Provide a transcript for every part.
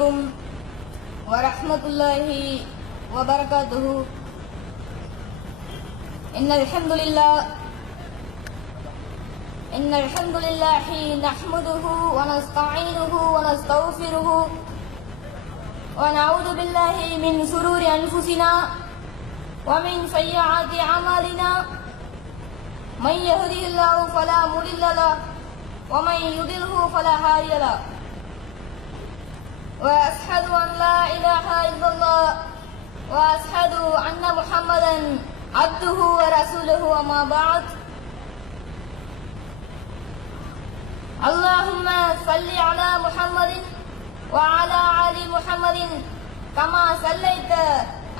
عليكم ورحمة الله وبركاته. إن الحمد لله نحمده ونستعينه ونستغفره ونعوذ بالله من شرور أنفسنا ومن سيئات أعمالنا. من يهده الله فلا مضل له ومن يضلل فلا هادي له. وأشهد أن لا إله إلا الله وأشهد أن محمدا عبده ورسوله. أما بعد، اللهم صل على محمد وعلى آل محمد كما صليت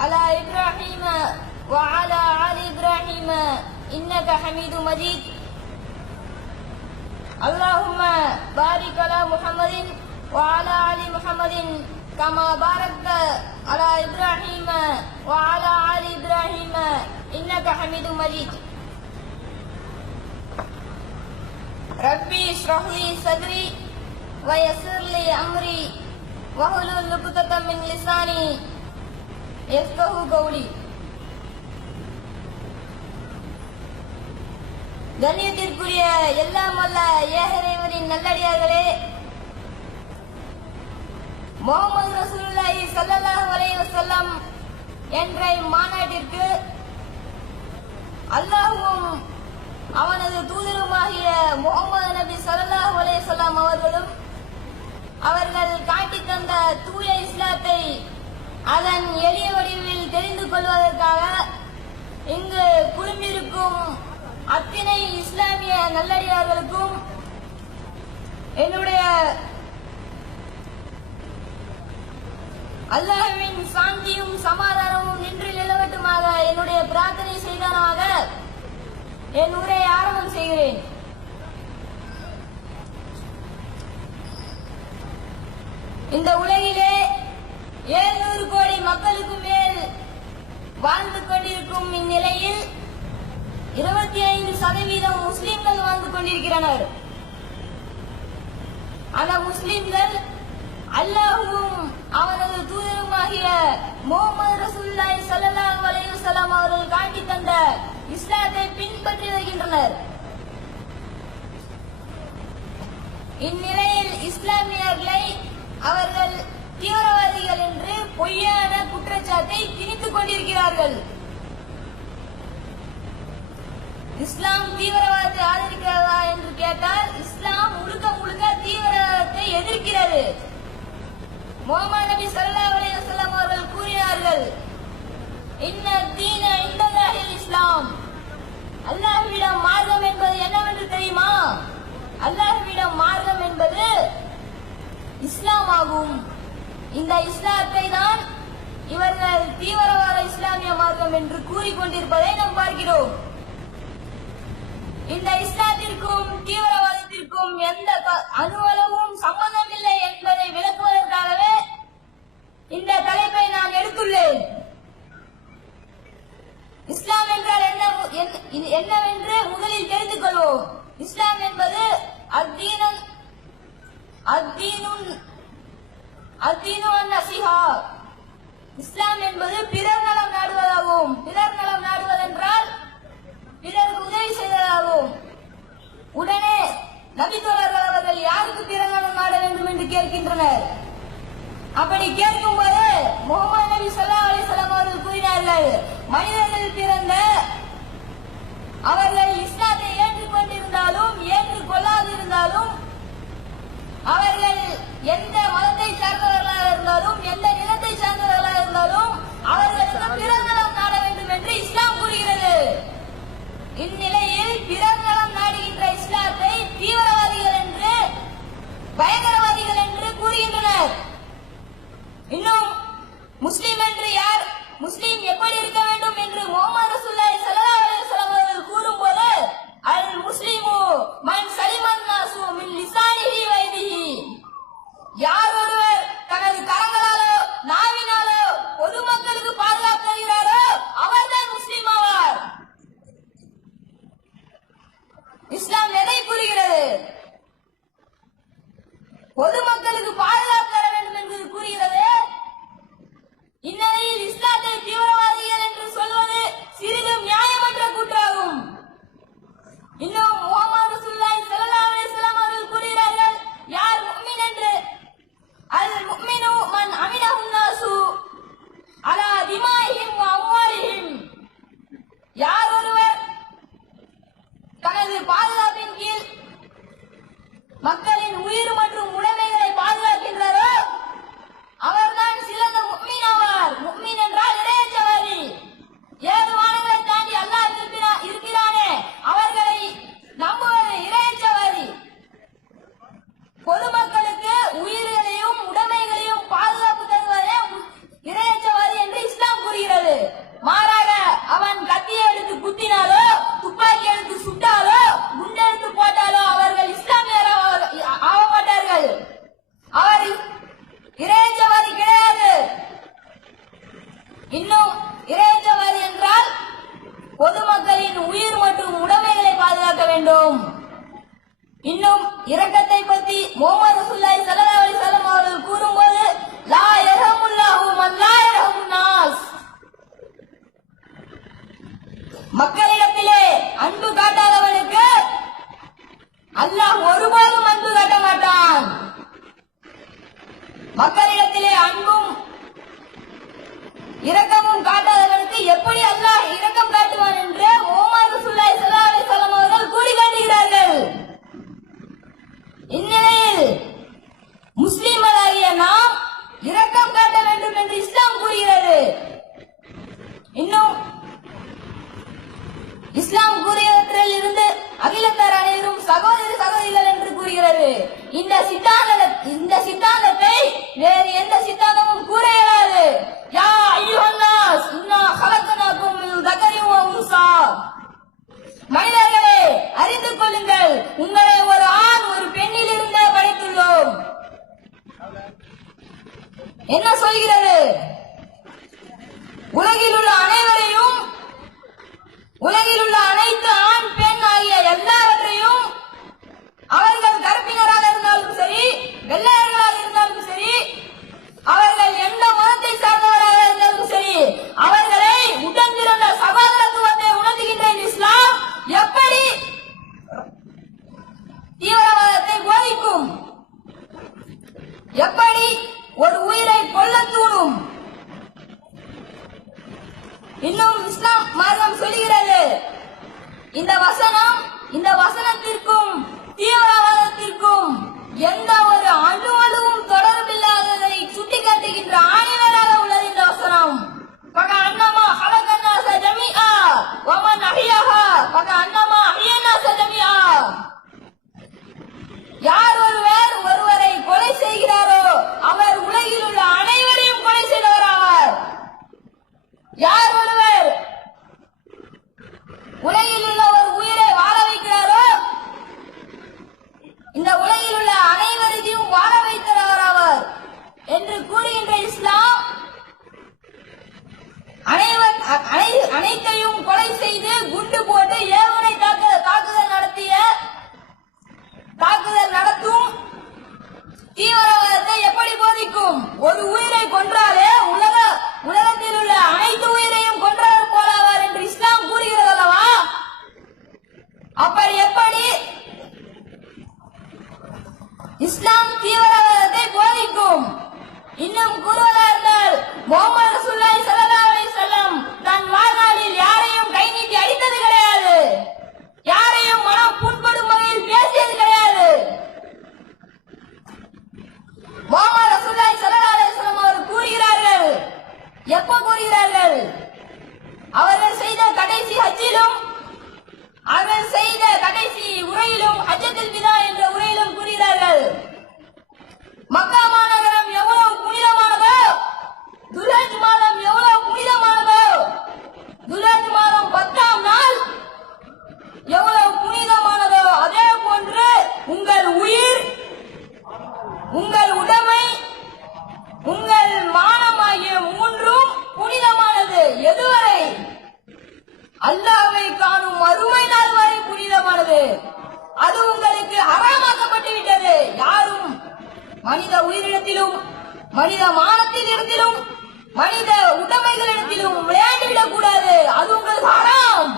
على إبراهيم وعلى آل إبراهيم إنك حميد مجيد. اللهم بارك على محمد وعلى آل محمد كما باركت على إبراهيم وعلى آل إبراهيم إنك حميد مجيد. ربي اشرح لي صدري ويسر لي أمري واحلل عقدة من لساني يفقهوا قولي. கண்ணியத்திற்குரிய எல்லாம் வல்ல ஏகரைவரின் நல்லடியார்களே, முஹம்மது ரசூலுல்லாஹி ஸல்லல்லாஹு அலைஹி வஸல்லம் என்ற மாநாட்டிற்கு அல்லாஹ்வும் அவனது தூதருமாகிய முஹம்மது நபி ஸல்லல்லாஹு அலைஹி வஸல்லம் அவர்களும் அவர்கள் காட்டித் தந்த தூய இஸ்லாத்தை அதன் எளிய வடிவில் தெரிந்து கொள்வதற்காக இங்கு குழுமிருக்கும் அத்தனை இஸ்லாமிய நல்லடியார்களுக்கும் என்னுடைய அல்லாஹ்வின் சாந்தியும் சமாதானமும் நின்று நிலவட்டுமாக என்னுடைய பிரார்த்தனை செய்தனாக என் உரையை ஆரம்பம் செய்கிறேன். இந்த உலகிலே 700 கோடி மக்களுக்கு மேல் வாழ்ந்து கொண்டிருக்கும் இந்நிலையில் 25% முஸ்லிம்கள் வாழ்ந்து கொண்டிருக்கிறனர். அந்த முஸ்லிம்கள் அல்லாஹ்வும் அவனது தூதருமாகிய முஹம்மது ரசூலுல்லாஹி ஸல்லல்லாஹு அலைஹி வஸல்லம் அவர்கள் காட்டி தந்த இஸ்லாத்தை பின்பற்றி வருகின்றனர். இந்நிலையில் இஸ்லாமியர்களை அவர்கள் தீவிரவாதிகள் என்று பொய்யான குற்றச்சாட்டை திணித்துக் கொண்டிருக்கிறார்கள். இஸ்லாம் தீவிரவாதத்தை ஆதரிக்கிறதா என்று கேட்டால் இஸ்லாம் முழுக்க முழுக்க தீவிரவாதத்தை எதிர்க்கிறது. முஹம்மது நபி ஸல்லல்லாஹு அலைஹி வஸல்லம் அவர்கள் கூறினார்கள், இன்ன தீன இன்தல்லாஹில் இஸ்லாம். அல்லாஹ்விடம் மார்க்கம் என்பது என்னவென்று தெரியுமா? அல்லாஹ்விடம் மார்க்கம் என்பது இஸ்லாம் ஆகும். இந்த இஸ்லாத்தை தான் இவர்கள் தீவிரவாத இஸ்லாமிய மார்க்கம் என்று கூறிக்கொண்டிருப்பதை நாம் பார்க்கிறோம். இந்த இஸ்லாத்திற்கும் தீவிரவாதத்திற்கும் எந்த அணுவளவும் சம்பந்தம் இல்லை என்பதை விளக்குவதற்காகவே இந்த தலைப்பை நான் எடுத்துள்ளேன். இஸ்லாம் என்றால் என்னவென்று முதலில் தெரிந்து கொள்வோம். இஸ்லாம் என்பது இஸ்லாம் என்பது பிறர் நலம் நாடுவதாகும். பிறர் நலம் நாடுவதென்றால் பிறருக்கு உதவி செய்வதாகும். உடனே நபித்தோழர்கள் அவர்கள் யாருக்கு பிறர் நலம் நாட வேண்டும் என்று கேட்கின்றனர். அப்படி கேட்கும்போது முஹம்மது நபி ஸல்லல்லாஹு அலைஹி வஸல்லம் அவர்கள் கூறினார்கள், மனிதர்கள் பிறந்த அவர்கள் இஸ்லாத்தை ஏற்றுக்கொண்டிருந்தாலும் ஏற்றுக்கொள்ளாதிருந்தாலும் அவர்கள் எந்த மதத்தை சார்ந்தவர்களாக இருந்தாலும் எந்த நிலத்தை சார்ந்தவர்களாக இருந்தாலும் அவர்களுக்கு பிறர் நலம் நாட வேண்டும் என்று இஸ்லாம் கூறுகிறது. இந்நிலையில் பிறர் நலம் நாடுகின்ற இஸ்லாத்தை தீவிரவாதிகள் என்று பயங்கரவாதிகள் என்று கூறுகின்றனர். இன்னும் முஸ்லிம் என்று யார், முஸ்லிம் எப்படி இருக்க வேண்டும் என்று முஹம்மது ரசூலுல்லாஹி ஸல்லல்லாஹு அலைஹி வஸல்லம் அவர்கள் கூறும்போது, அல் முஸ்லிமு மன் சலிமன் நாசு மின் லிசானிஹி வ யதிஹி. யார் ஒருவர் தனது கரங்களாலோ நாவினாலோ பொதுமக்களுக்கு பாதுகாப்பு தருகிறாரோ அவர்தான் முஸ்லிம் ஆவார். இஸ்லாம் எதை கூறுகிறது? பொதுமக்களுக்கு பாதுகாப்பு தர வேண்டும் என்று கூறுகிறது. மக்களிடத்திலே அன்பும் இரக்கமும் காட்டாதவர்களுக்கு எப்படி அல்லாஹ் இரக்கம் காட்டுவான் என்று முஹம்மது ரசூலுல்லாஹி ஸல்லல்லாஹு அலைஹி வஸல்லம் அவர்கள் கூறி காட்டுகிறார்கள். இந்நிலையில் முஸ்லிம்களாகிய நாம் இரக்கம் காட்ட வேண்டும் என்று இஸ்லாம் கூறுகிறது. இன்னும் இஸ்லாம் கூறியவற்றில் இருந்து அகிலத்தார் அனைவரும் சகோதர சகோதரிகள் என்று கூறுகிறது. இந்த சித்தாந்தத்தை வேறு எந்த சித்தாந்தமும் கூற இயலாது. யா அய்யுஹன்னாஸ் இன்னா ஹலக்னாகும் மின் தக்கரின் வ உன்ஸா, மனிதர்களே அறிந்து கொள்ளுங்கள், உங்களை ஒரு ஆண் ஒரு பெண்ணில் இருந்து படைத்துள்ளோம். என்ன சொல்கிறது? உலகில் உள்ள அனைவரையும், உலகில் உள்ள அனைத்து ஆண் பெண் ஆகிய எல்லாவற்றையும் அவர்கள் கருப்பினராக இருந்தாலும் சரி, வெள்ளையர்களாக இருந்தாலும் சரி, அவர்கள் எந்த மதத்தை சார்ந்தவராக இருந்தாலும் சரி, அவர்களை உடன் பிறந்த சகோதரத்துவத்தை உணர்த்துகின்ற இஸ்லாம் எப்படி தீவிரவாதத்தை போதிக்கும்? எப்படி ஒரு உயிரை கொல்ல தூண்டும்? இன்னும் இஸ்லாம் மார்க்கம் சொல்கிறது, இந்த வசனத்திற்கும் தீவிரவாதத்திற்கும் எந்த ஒரு அணுவளவும் தொடர்பில்லாததை சுட்டிக்காட்டுகின்ற ஆணிவராக உள்ளது இந்த வசனம். பகஅன்னமா ஹலகன்னாஸ ஜமீஆ வமன் அஹ்யாஹா பகஅன்னமா அஹ்யனாஸ ஜமீஆ. யார் ஒருவரை கொலை செய்கிறாரோ அவர் உலகில் உள்ள அனைவரையும் கொலை செய்தவராவார். யார் ஒருவர் உலகில் உள்ள ஒரு உயிரை வாழ வைக்கிறாரோ இந்த உலகில் உள்ள அனைவரையும் வாழ வைத்தவராவார் என்று கூறுகின்ற இஸ்லாம் அனைத்தையும் கொலை செய்து குண்டு போட்டு ஏவுகணை தாக்குதல் நடத்தும் தீவிரவாதத்தை எப்படி போதிக்கும்? ஒரு உயிரை கொன்றாலே உலகத்தில் உள்ள அனைத்து உயிரையும் கொன்றார் போலாவார் என்று இஸ்லாம் கூறுகிறது அல்லவா? அப்படி எப்படி இஸ்லாம் தீவிரவாதத்தை போதிக்கும்? இன்னும் கூறுவதா இருந்தால் முஹம்மது ரசூலுல்லாஹி ஸல்லல்லாஹு அலைஹி வஸல்லம் தன் வாழ்நாளில் யாரையும் கை நீட்டி அடித்தது கிடையாது, யாரையும் மனம் புண்படும் வகையில் பேசியது கிடையாது. முஹம்மது ரசூலுல்லாஹி ஸல்லல்லாஹு அலைஹி வஸல்லம் அவர்கள் கூறுகிறார்கள், எப்ப கூறுகிறார்கள்? அவர்கள் செய்த கடைசி ஹஜ்ஜிலும் அவர்கள் செய்த கடைசி உரையிலும், ஹஜ்ஜத்துல் விதா என்ற உரையிலும் கூறுகிறார்கள், மக்கா மாநகரம் எவ்வளவு புனிதமானதோ, துல்ஹஜ் மாதம் எவ்வளவு புனிதமானதோ, துல்ஹஜ் மாதம் 10ஆம் நாள் எவ்வளவு புனிதமானதோ அதே போன்று உங்கள் உயிர், உங்கள் உடைமை, உங்கள் மானம் ஆகிய மூன்றும் புனிதமானது. எதுவரை? அல்லாஹ்வை காணும் மறுமை நாள் வரை புனிதமானது. அது உங்களுக்கு ஹராமாக்கப்பட்டு விட்டது. யாரும் மனித உயிரிடத்திலும், மனித மானத்திலிடத்திலும், மனித உடைமைகளிடத்திலும் விளையாண்டுவிடக் கூடாது. அது உங்களுக்கு ஹராம்.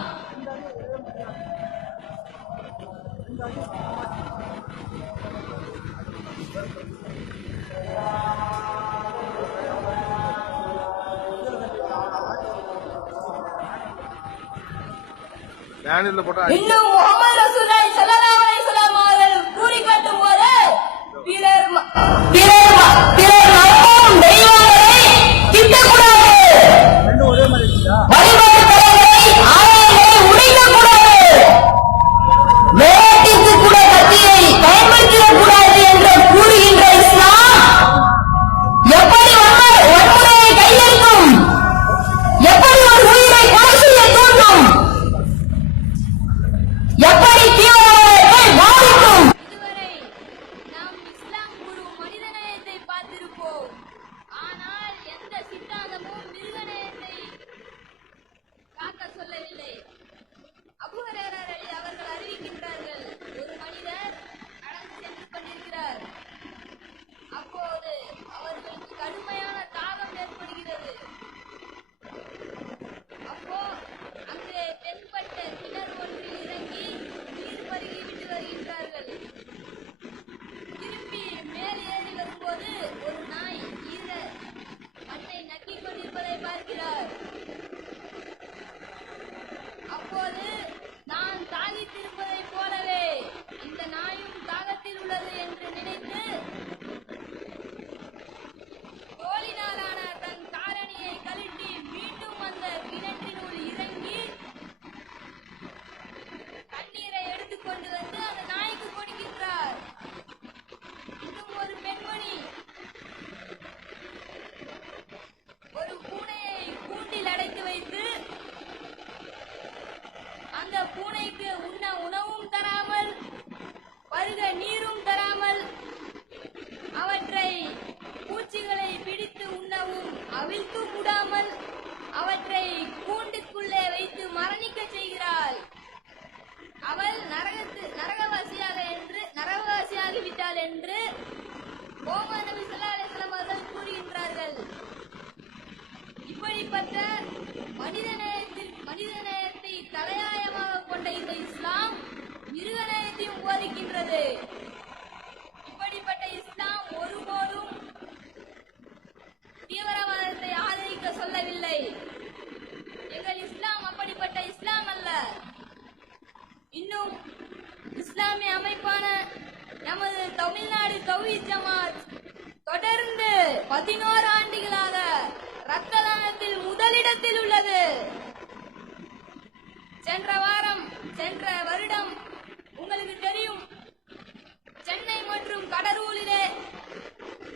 இன்னும் முஹம்மது ரசூலுல்லாஹி ஸல்லல்லாஹு அலைஹி வஸல்லம் அவர்கள் கூறி காட்டும் போது பிறர் நம்பும் தெய்வங்களை திட்டக்கூடாது, வழிபாட்டு தலங்களை ஆலயங்களை உடைக்கக்கூடாது, வேட்டிக்கு கூட கத்தியை பயன்படுத்திடக்கூடாது என்று கூறுகின்ற இஸ்லாம் எப்படி வன்முறையை கையெழுக்கும்? எப்படி ஒரு உயிரை கொலை செய்ய தூண்டும்? எப்படி தீவிரவாதத்தை பாதிக்கும்? இதுவரை நாம் இஸ்லாம் கூறும் மனிதநேயத்தை பார்த்திருப்போம். ஆனால் எந்த சித்தாந்தமும் மிருகநேயத்தை காக்க சொல்லவில்லை. அபூ ஹுரைரா அவர்கள் அறிவிக்கின்றார்கள், ஒரு மனிதர் நடந்து சென்று கொண்டிருக்கிறார். அப்போது அவர்களுக்கு கடுமையான தாகம் ஏற்படுகிறது. அப்போ அங்கே தென்பட்ட கிணறு ஒன்றில் இறங்கி நீர் பருகி விட்டு வருகின்றார்கள். திரும்பி மேல் ஏறி வரும்போது ஒரு நாய் அவள் நரகவாசியாகிவிட்டாள் என்று முஹம்மது நபி ஸல்லல்லாஹு அலைஹி வஸல்லம் அவர்கள் கூறுகின்றார்கள். இப்படிப்பட்ட மனிதநேயத்தை தலையாயமாக கொண்ட இந்த இஸ்லாம் மிருகநேயத்தையும் போதிக்கின்றது. இப்படிப்பட்ட இஸ்லாம் ஒருபோதும் தீவிரவாதத்தை ஆதரிக்க சொல்லவில்லை. எங்கள் இஸ்லாம் அப்படிப்பட்ட இஸ்லாம் அல்ல. இன்னும் இஸ்லாமிய அமைப்பான நமது தமிழ்நாடு தௌஹீத் ஜமாத் தொடர்ந்து 11 ஆண்டுகளாக ரத்த தானத்தில் முதலிடத்தில் உள்ளது. சென்ற வருடம் உங்களுக்கு தெரியும், சென்னை மற்றும் கடலூரிலே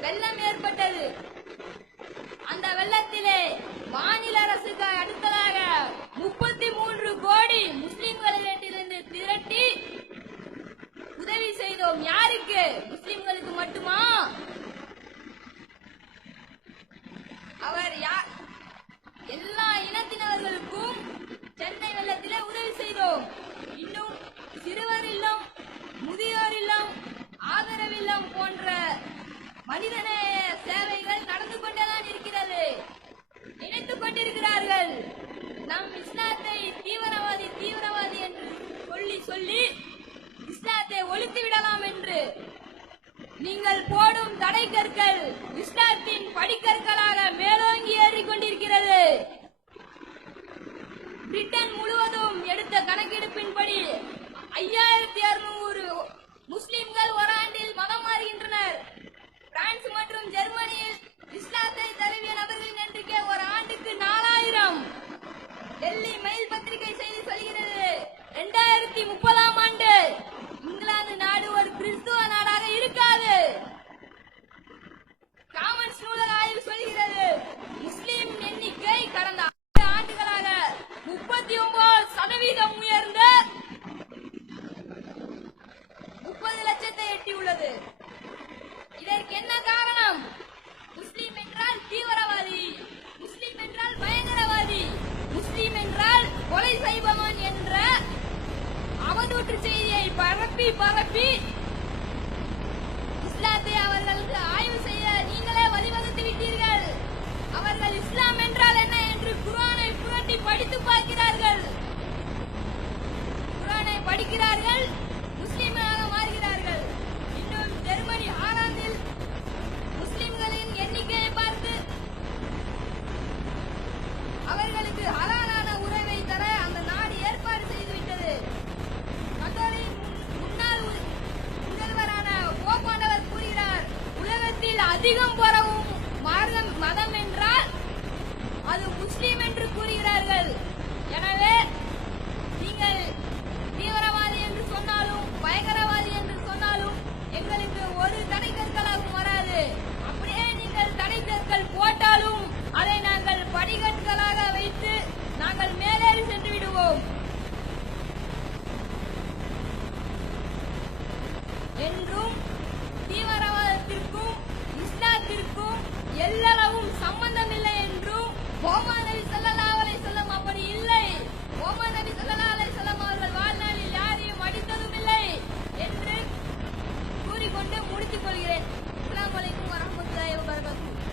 வெள்ளம் ஏற்பட்டது. அந்த வெள்ளத்திலே மாநில அரசுக்கு அடுத்ததாக 33 கோடி முஸ்லிம்களிடத்திலிருந்து திரட்டி உதவி செய்தோம். யாருக்கு? முஸ்லிம்களுக்கு மட்டுமா? எல்லா இனத்தினர்களுக்கும் சென்னை வெள்ளத்திலே உதவி செய்தோம். இன்னும் சிறுவர் இல்லம், முதியோர் இல்லம், ஆதரவில்லம் போன்ற மனிதநேய சேவைகள் நடந்து கொண்டேதான் இருக்கிறது. நினைத்துக் கொண்டிருக்கிறார்கள் நம் இஸ்லாத்தை தீவிரவாதி என்று சொல்லி இஸ்லாத்தை ஒழித்து விடலாம் என்று. நீங்கள் போடும் தடை கற்கள் இஸ்லாத்தின் படிக்கற்களாக மேலோங்கி ஏறிக்கொண்டிருக்கிறது. பிரிட்டன் முழுவதும் எடுத்த கணக்கெடுப்பின்படி 5200 முஸ்லிம்கள் ஒரு ஆண்டில் மதம் மாறுகின்றனர். பிரான்ஸ் மற்றும் ஜெர்மனியில் இஸ்லாத்தை தழுவிய நபர்களின் எண்ணிக்கை ஒரு ஆண்டுக்கு 4000. டெல்லி மெயில் பத்திரிகை செய்தி சொல்கிறது 2030ஆம் ஆண்டு இங்கிலாந்து நாடு ஒரு கிறிஸ்துவ நாடாக இருக்காது. காமன்ஸ் நூலக ஆய்வு சொல்கிறது முஸ்லிம் எண்ணிக்கை கடந்த 6 ஆண்டுகளாக 39% உயர்ந்த 30 லட்சத்தை எட்டியுள்ளது. இதற்கு என்ன காரணம்? முஸ்லிம் என்றால் தீவிரவாதி, முஸ்லிம் என்றால் பயங்கரவாதி, முஸ்லிம் என்றால் கொலை செய்பவன் என்ற அவதூற்று செய்தியை பரப்பி இஸ்லாத்தை அவர்களுக்கு ஆய்வு செய்ய நீங்களே வழிவகுத்து விட்டீர்கள். அவர்கள் இஸ்லாம் என்றால் என்ன என்று குர்ஆனை புரட்டி படித்து பார்க்கிறார்கள். குர்ஆனை படிக்கிறார்கள், முஸ்லிமாக மாறுகிறார்கள். இன்னும் ஜெர்மனி ஹாலந்தில் முஸ்லிம்களின் எண்ணிக்கையை பார்த்து அவர்களுக்கு ஹலாலான உறவை தர அந்த நாடு ஏற்பாடு செய்துவிட்டது. கத்தோலிக்க முன்னாள் முதல்வரான போப்பாண்டவர் கூறுகிறார், உலகத்தில் அதிகம் பரவும் மதம் என்றால் அது முஸ்லிம் என்று கூறுகிறார்கள். எனவே நீங்கள் தீவிரவாதி என்று சொன்னாலும் பயங்கரவாதி என்று சொன்னாலும் எங்களுக்கு ஒரு தடை கற்களாகவும் வராது. அப்படியே நீங்கள் தடை கற்கள் போட்டாலும் அதை நாங்கள் படிகற்களாக வைத்து நாங்கள் மேலேறி சென்று விடுவோம் என்றும் தீவிரவாதத்திற்கும் இஸ்லாத்திற்கும் எல்லளவும் சம்பந்தமில்லை என்றும் முஹம்மது நபி ஸல்லல்லாஹு அலைஹி வஸல்லம் அப்படி இல்லை. முஹம்மது நபி ஸல்லல்லாஹு அலைஹி வஸல்லம் அவர்கள் வாழ்நாளில் யாரையும் அடித்ததும் இல்லை என்று கூறிக்கொண்டு முடித்துக் கொள்கிறேன். அஸ்ஸலாமு அலைக்கும் வரஹ்மத்துல்லாஹி வபரகாத்துஹு.